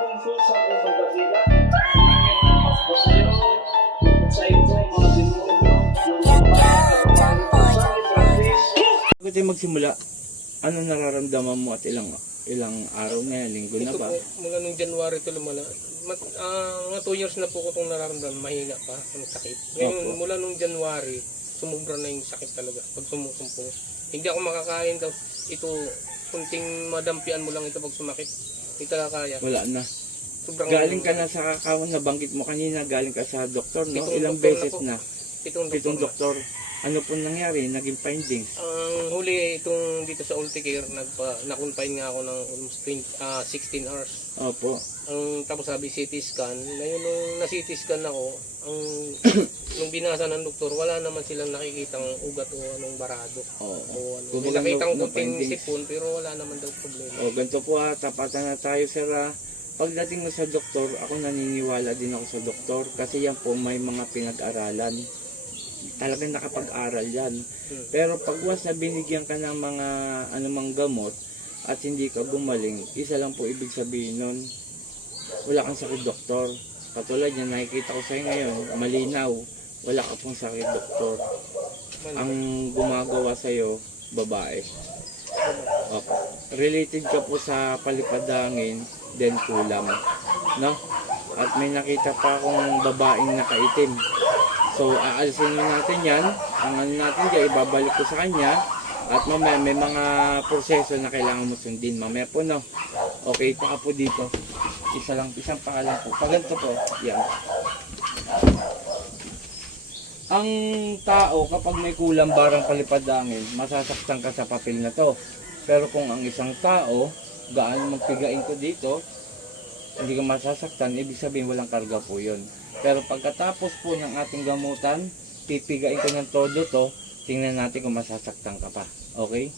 bungso sa pusong basila. Ang mas basayo, sa ito mga demonyo, yung Bago tayo magsimula, ano nararamdaman mo at ilang araw na yan, linggo na Ito ba? po, mula nung January ito lumala. Mga 2 years na po ko itong nararamdaman, mahina pa, ang sakit. Ngayon, Opo. mula nung January, sumubra na yung sakit talaga pag sumusumpong. Hindi ako makakain daw. Ito, kunting madampian mo lang ito pag sumakit. Hindi talaga kaya. Wala na. Sobrang, Galing ka na sa kakawang nabanggit mo kanina, galing ka sa doktor, no? Pitong Ilang doktor beses na na? Pitong Doktor. Ano po nangyari? Naging findings? Ang huli itong dito sa Ulticare, na-confine nga ako ng almost 16 hours. Opo. Tapos sabi CT scan, ngayon nung na-CT scan ako, nung binasa ng doktor, wala naman silang nakikitang ugat o anong barado. Oo. O ano. May Kumbaga, nakitang no kunting findings. sipon pero wala naman daw problema. O, ganito po tapatan na tayo, sir. Pagdating mo sa doktor, ako naniniwala din ako sa doktor kasi yan po may mga pinag-aralan. Talagang nakapag-aral yan. Pero pag once na binigyan ka ng mga anumang gamot at hindi ka gumaling, isa lang po ibig sabihin nun, wala kang sakit, doktor. Katulad yan, nakikita ko sa'yo ngayon, malinaw, wala ka pong sakit, doktor. Ang gumagawa sa'yo, babae. Okay. Related ka po sa palipadangin, then kulam. No? At may nakita pa akong babaeng nakaitim. So, aalisin mo natin yan. Ang ano natin dyan, ibabalik ko sa kanya. At mamaya may mga proseso na kailangan mo sundin. Mamaya po, no? Okay, pa po dito. Isang pangalan po. Pag ganito po, yan. Ang tao, kapag may kulang barang palipadangin, masasaktan ka sa papel na to. Pero kung ang isang tao, gaano magpigain ko dito, hindi ka masasaktan, ibig sabihin walang karga po yun. Pero pagkatapos po ng ating gamutan, pipigain ko ng todo to, tingnan natin kung masasaktan ka pa. Okay?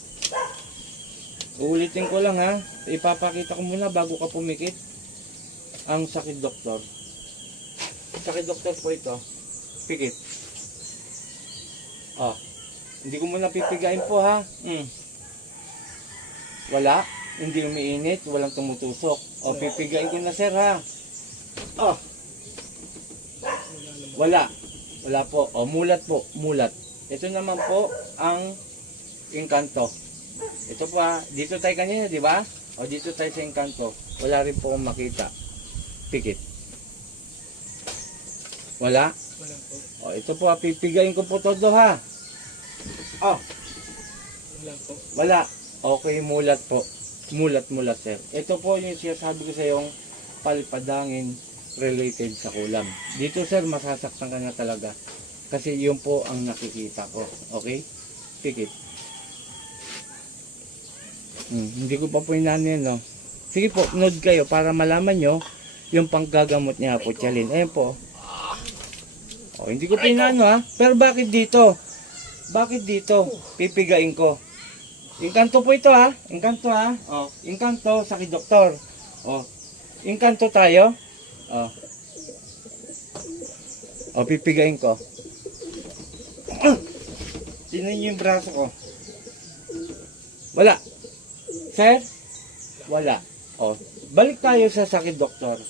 Uulitin ko lang ha, ipapakita ko muna bago ka pumikit. Ang sakit, doktor. Sakit, doktor po ito. Pikit. Hindi ko muna pipigain po ha. Wala. Hindi umiinit, walang tumutusok. Pipigain ko na, sir ha. Wala. Wala po. Mulat po. Mulat. Ito naman po ang engkanto. Ito pa. Dito tayo kanina, di ba? Dito tayo sa engkanto. Wala rin po akong makita. Pikit. Wala? Wala po. Ito po. Pipigain ko po todo ha. Wala po. Wala. Okay, mulat po. Mulat, sir. Ito po yung sinasabi ko sa yung palipadangin related sa kulam. Dito, sir, masasaktan ka na talaga. Kasi yun po ang nakikita ko. Okay? Pikit. Hindi ko pa po inanin, no? Sige po, nod kayo para malaman nyo yung panggagamot niya po, Chalin. Ayan po. Hindi ko pinano, ha? Pero bakit dito? Bakit dito? Pipigain ko. Engkanto po ito ha. Engkanto ha. Engkanto sakit, doktor. Engkanto tayo. Pipigain ko. Tingnan niyo yung braso ko. Wala. Sir? Wala. Balik tayo sa sakit, doktor.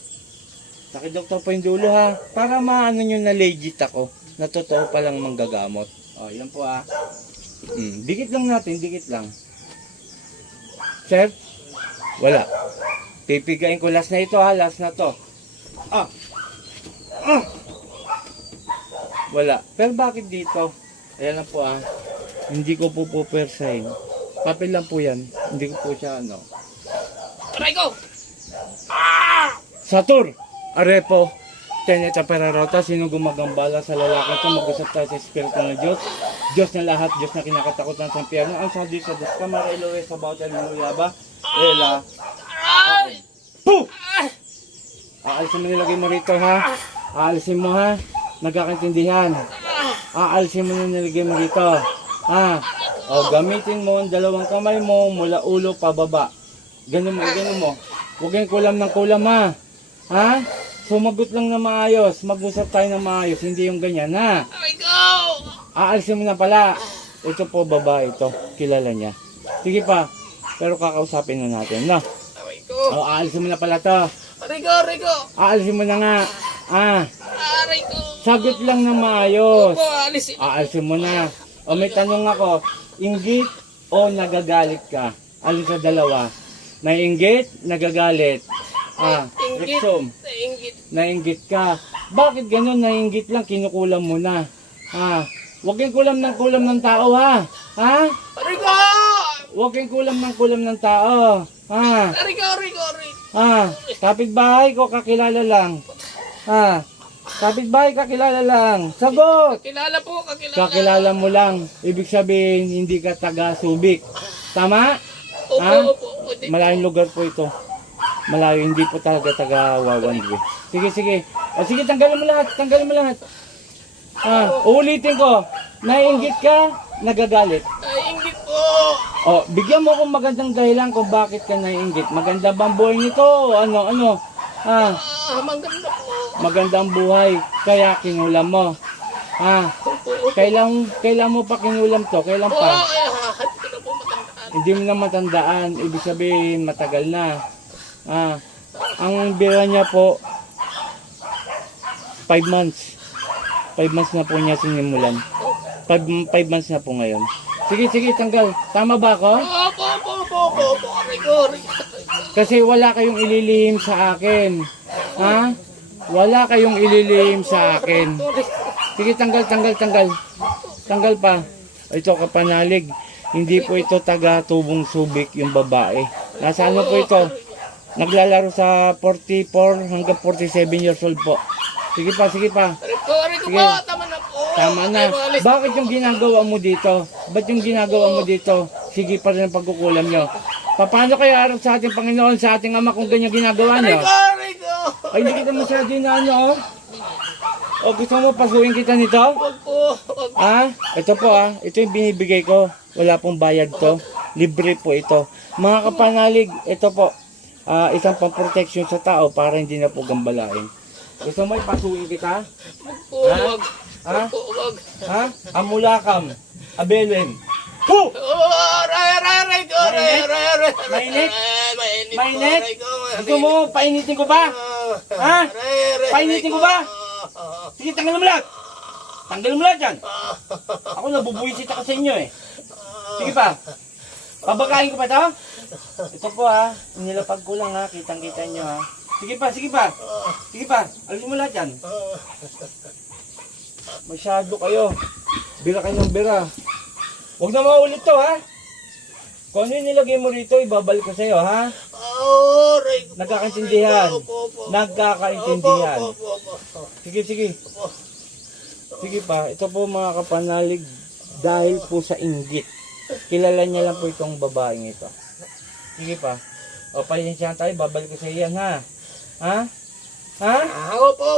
Sakit, doktor po yung dulo ha. Para maano nyo na legit ako. Na totoo palang manggagamot. Yan po ha. Dikit lang natin, dikit lang. Sir? Wala. Pipigain ko last na ito ha, last na to. Wala. Pero bakit dito? Ayan na po ha. Hindi ko po persahin. Papel lang po yan. Hindi ko po siya ano. Aray ko! Satur! Arepo! Teneta Perarota, sino gumagambala sa lalaki ito? Mag-usap tayo sa Espiritu ng Diyos. Diyos na lahat, Diyos na kinakatakutan sa impyerno. Ang sa Diyos sa Diyos, Kamara Elohe sa bawat Luyaba. Ela. Puh! Aalisin mo nilagay mo rito ha. Aalisin mo ha. Nagkakaintindihan. Aalisin mo nilagay mo rito. Ha. Gamitin mo ang dalawang kamay mo mula ulo pababa. Ganun mo. Huwag yung kulam ng kulam ha. Ha? Sumagot lang na maayos. Mag-usap tayo na maayos. Hindi yung ganyan ha. Aalisin mo na pala. Ito po babae ito. Kilala niya. Sige pa. Pero kakausapin na natin, no? Aray ko! Aalisin mo na pala to. Aray ko. Aalisin mo na nga. Aray ko. Sagot lang na maayos. Opo, alisin. Aalisin mo na. O may tanong ako, inggit o nagagalit ka? Alin sa dalawa? Naiinggit, nagagalit. Inggit. Rexom, Inggit. naiinggit ka. Bakit ganun naiinggit lang, kinukulam mo na? Huwag kang kulam ng tao ha? Aray ko. Huwag kang kulam ng tao. Aray ko. Kapitbahay ko kakilala lang. Kapitbahay kakilala lang. Sagot! Kilala po, kakilala. Kakilala mo lang. Ibig sabihin, hindi ka taga-Subic. Tama? Opo. Malayong lugar po ito. Malayo, hindi po talaga taga-Wawandwe. Sige. Sige, tanggalin mo lahat. Uulitin ko. Naiinggit ka, nagagalit. Inggit po. Bigyan mo akong magandang dahilan kung bakit ka naiinggit. Maganda bang buhay nito? Ano? Maganda po. Magandang buhay, kaya kinulam mo. Kailan mo pa kinulam to? Kailan pa? Hindi ko na po matandaan. Hindi mo na matandaan. Ibig sabihin, matagal na. Ang bira niya po, 5 months. 5 months na po niya sinimulan. 5 months na po ngayon. Sige, tanggal. Tama ba ako? Opo. Aray ko. Kasi wala kayong ililihim sa akin. Wala kayong ililihim sa akin. Sige, tanggal. Tanggal pa. Ito kapanalig. Hindi po ito taga-Tubong Subic yung babae. Nasa ano po ito? Naglalaro sa 44 hanggang 47 years old po. Sige pa. Aray ko Sige. po. Tama na po. Tama na. Bakit yung ginagawa mo dito? Ba't yung ginagawa mo dito? Sige pa rin ang pagkukulam nyo. Paano kayo harap sa ating Panginoon, sa ating Ama kung ganyan ginagawa nyo? Aray ko. Ay, hindi kita masyado inaano, gusto mo pasuhin kita nito? Wag po. Ito po ito yung binibigay ko. Wala pong bayad to. Libre po ito. Mga kapanalig, ito po. Isang pang-protection sa tao para hindi na po gambalain. Gusto mo ipasuhin kita? Wag. Amulakam. Abelen. Ho! Aray ko. Mainit? Gusto mo, painitin ko ba? Painitin ko ba? Sige, tanggalin mo lahat yan. Ako nabubuisit ako sa inyo eh. Sige pa. Pabakain ko pa ito? Ito po nilapag ko lang kitang-kita nyo Sige pa. Alisin mo lahat yan. Masyado kayo. Bira kayo ng bira. Huwag na maulit to Kung ano yung nilagay mo rito, ibabalik ko sa'yo Nagkakaintindihan. Sige. Sige pa. Ito po mga kapanalig, dahil po sa inggit. Kilala niya lang po itong babaeng ito. Sige pa. Pasensyahan tayo, babalik ko sa'yo yan Opo.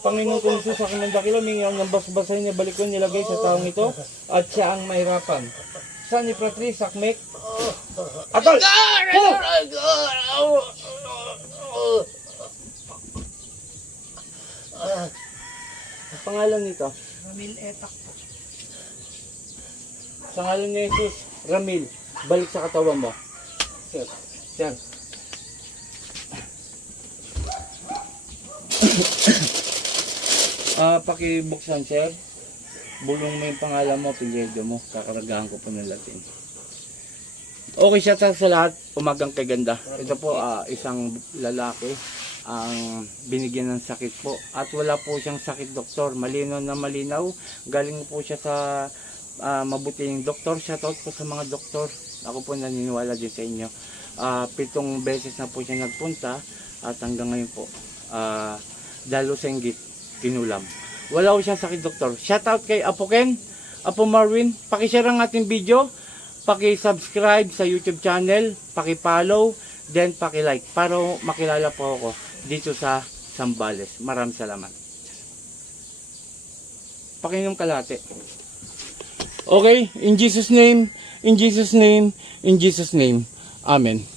Panginoon kong Jesus, sa akin ng dakilo, mingaw ng basbasay niya, balik ko nilagay sa taong ito, at siya ang mahirapan. San ni Pratri, Sakmek, Atol! Ang pangalan nito? Ramil Etak. Sa ngalan ni Jesus, Ramil, balik sa katawan mo. Sir. Pakibuksan, sir. Bulong mo yung pangalan mo, apelyido mo. Kakaragahan ko po ng Latin. Okay siya sa lahat. Umagang kay ganda. Ito po, isang lalaki ang binigyan ng sakit po. At wala po siyang sakit, doktor. Malinaw na malinaw. Galing po siya sa mabuting doktor. Shoutout po sa mga doktor. Ako po naniniwala din sa inyo. 7 beses na po siya nagpunta. At hanggang ngayon po, dalo sa inggit, kinulam. Wala ko siyang sakit, doktor. Shoutout kay Apo Ken, Apo Marwin. Pakishare ang ating video. Paki-subscribe sa YouTube channel. Paki-follow. Then paki-like. Para makilala po ako dito sa Zambales. Maraming salamat. Pakinom kalate. Okay, in Jesus' name, in Jesus' name, in Jesus' name. Amen.